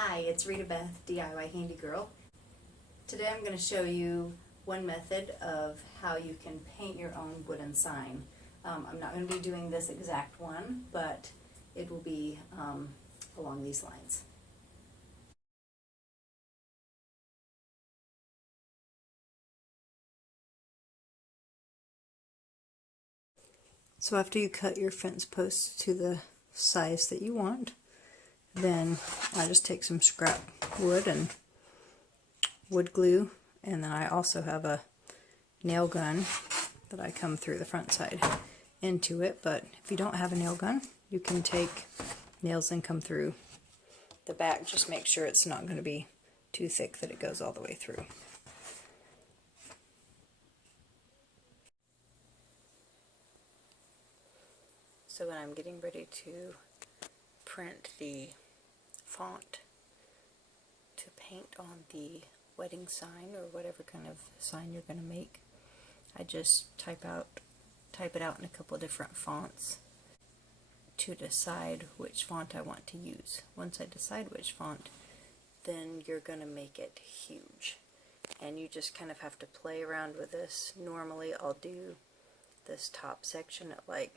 Hi, it's Rita Beth, DIY Handy Girl. Today I'm going to show you one method of how you can paint your own wooden sign. I'm not going to be doing this exact one, but it will be along these lines. So after you cut your fence posts to the size that you want, then I just take some scrap wood and wood glue, and then I also have a nail gun that I come through the front side into it. But if you don't have a nail gun, you can take nails and come through the back. Just make sure it's not going to be too thick that it goes all the way through. So when I'm getting ready to print the font to paint on the wedding sign or whatever kind of sign you're going to make, I just type it out in a couple different fonts to decide which font I want to use. Once I decide which font, then you're going to make it huge. And you just kind of have to play around with this. Normally I'll do this top section at like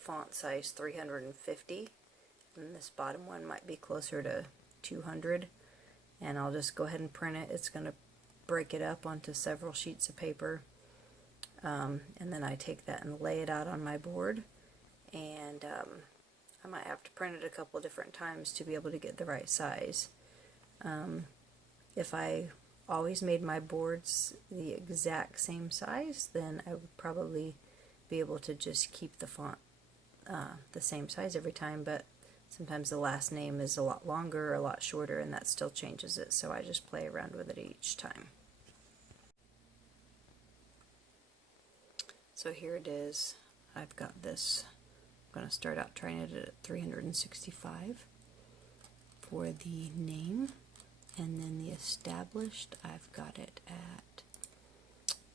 font size 350, and this bottom one might be closer to 200, and I'll just go ahead and print it. It's going to break it up onto several sheets of paper, and then I take that and lay it out on my board, and I might have to print it a couple different times to be able to get the right size. If I always made my boards the exact same size, then I would probably be able to just keep the font the same size every time, but sometimes the last name is a lot longer or a lot shorter, and that still changes it, so I just play around with it each time. So here it is. I've got this. I'm going to start out trying it at 365 for the name, and then the established, I've got it at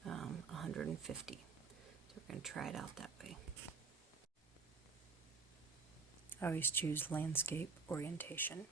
150. So we're going to try it out that way. I always choose landscape orientation.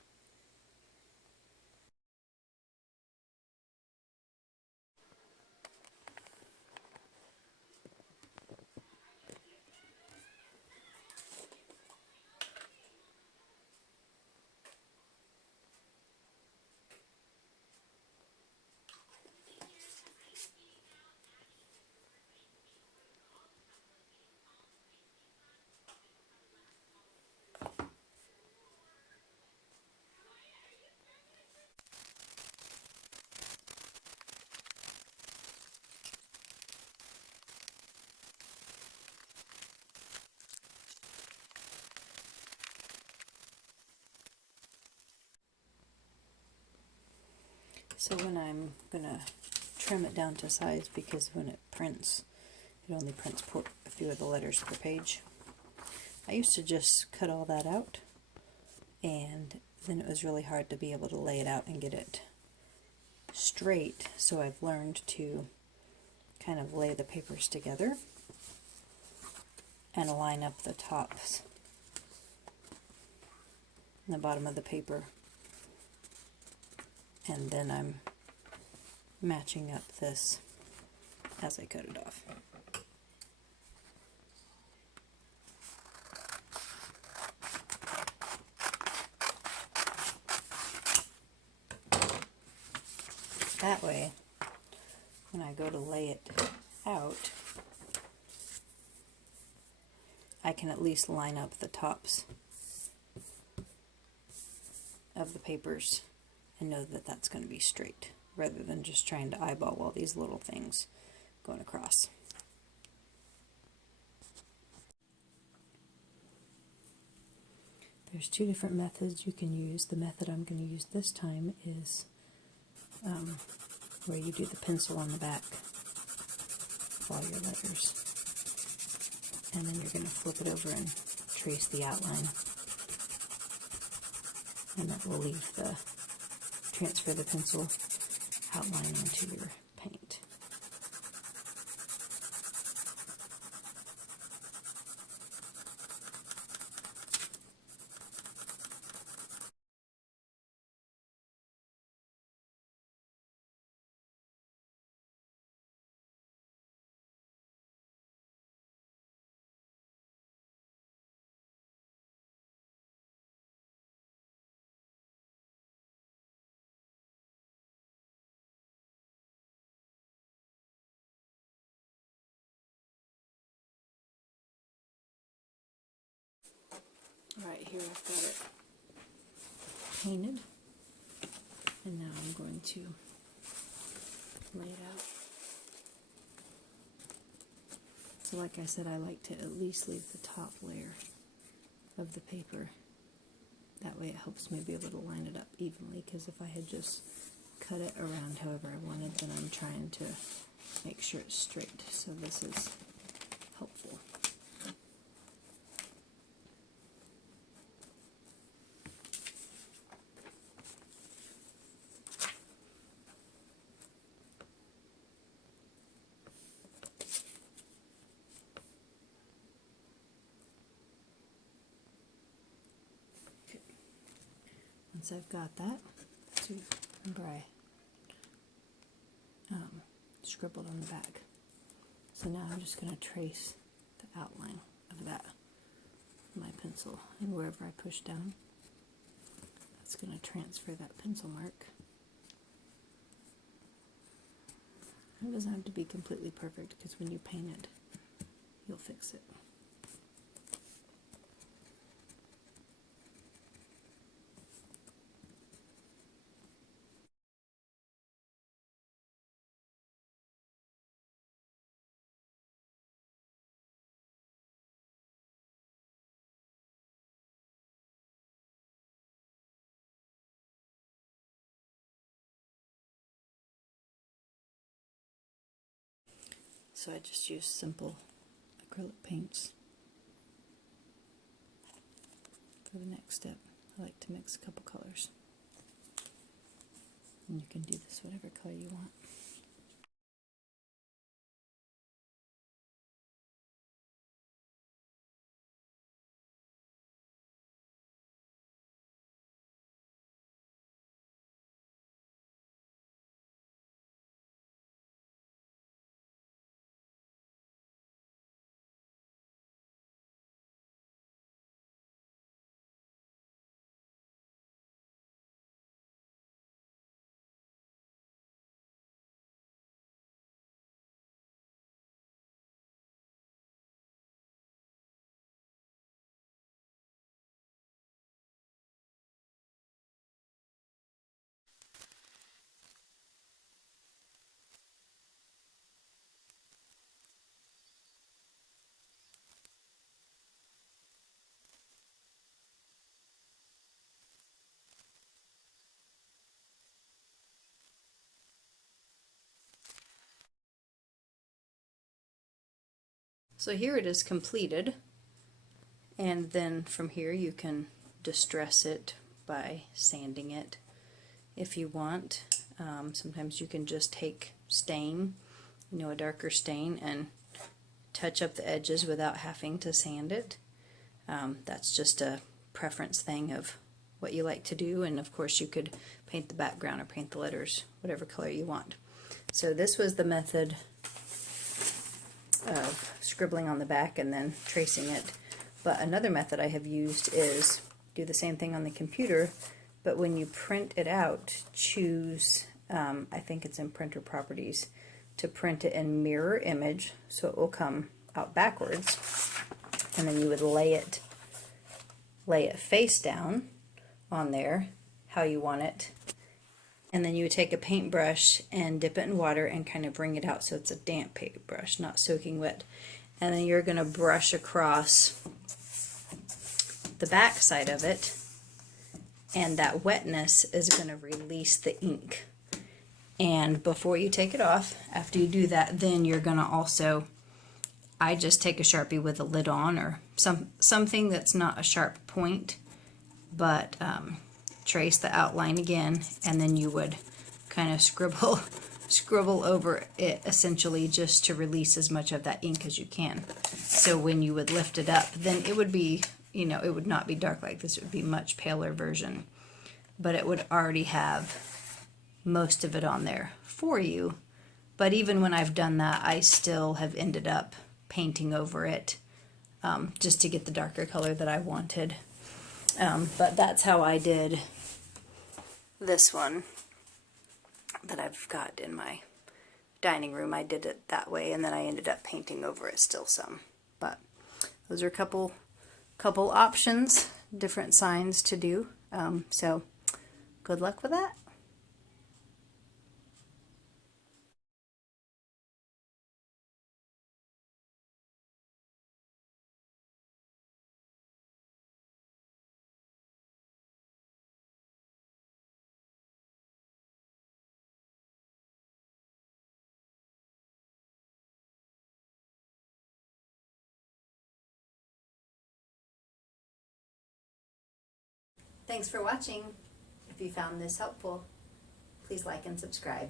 So when I'm going to trim it down to size, because when it prints, it only prints a few of the letters per page. I used to just cut all that out, and then it was really hard to be able to lay it out and get it straight, so I've learned to kind of lay the papers together and line up the tops and the bottom of the paper, and then I'm matching up this as I cut it off. That way, when I go to lay it out, I can at least line up the tops of the papers and know that that's going to be straight, rather than just trying to eyeball all these little things going across. There's two different methods you can use. The method I'm going to use this time is where you do the pencil on the back of all your letters, and then you're going to flip it over and trace the outline, and that will transfer the pencil outline onto your paint. Right here I've got it painted, and now I'm going to lay it out. So like I said, I like to at least leave the top layer of the paper. That way it helps me be able to line it up evenly, because if I had just cut it around however I wanted, then I'm trying to make sure it's straight. So this is helpful. Okay. Once I've got that, remember I scribbled on the back. So now I'm just going to trace the outline of that with my pencil, and wherever I push down, that's going to transfer that pencil mark. It doesn't have to be completely perfect, because when you paint it, you'll fix it. So I just use simple acrylic paints for the next step. I like to mix a couple colors. And you can do this whatever color you want. So here it is completed, and then from here you can distress it by sanding it if you want. Sometimes you can just take stain, a darker stain, and touch up the edges without having to sand it. That's just a preference thing of what you like to do, and of course you could paint the background or paint the letters whatever color you want. So this was the method of scribbling on the back and then tracing it. But another method I have used is do the same thing on the computer, but when you print it out, choose, I think it's in printer properties, to print it in mirror image, so it will come out backwards, and then you would lay it face down on there how you want it, and then you would take a paintbrush and dip it in water and kind of bring it out so it's a damp paintbrush, not soaking wet, and then you're going to brush across the back side of it, and that wetness is going to release the ink. And before you take it off, after you do that, then you're going to also, I just take a Sharpie with a lid on, or something that's not a sharp point, but trace the outline again, and then you would kind of scribble over it, essentially just to release as much of that ink as you can. So when you would lift it up, then it would be, it would not be dark like this, it would be a much paler version, but it would already have most of it on there for you. But even when I've done that, I still have ended up painting over it just to get the darker color that I wanted. But that's how I did this one that I've got in my dining room. I did it that way, and then I ended up painting over it still some. But those are a couple options different signs to do. So good luck with that. Thanks for watching. If you found this helpful, please like and subscribe.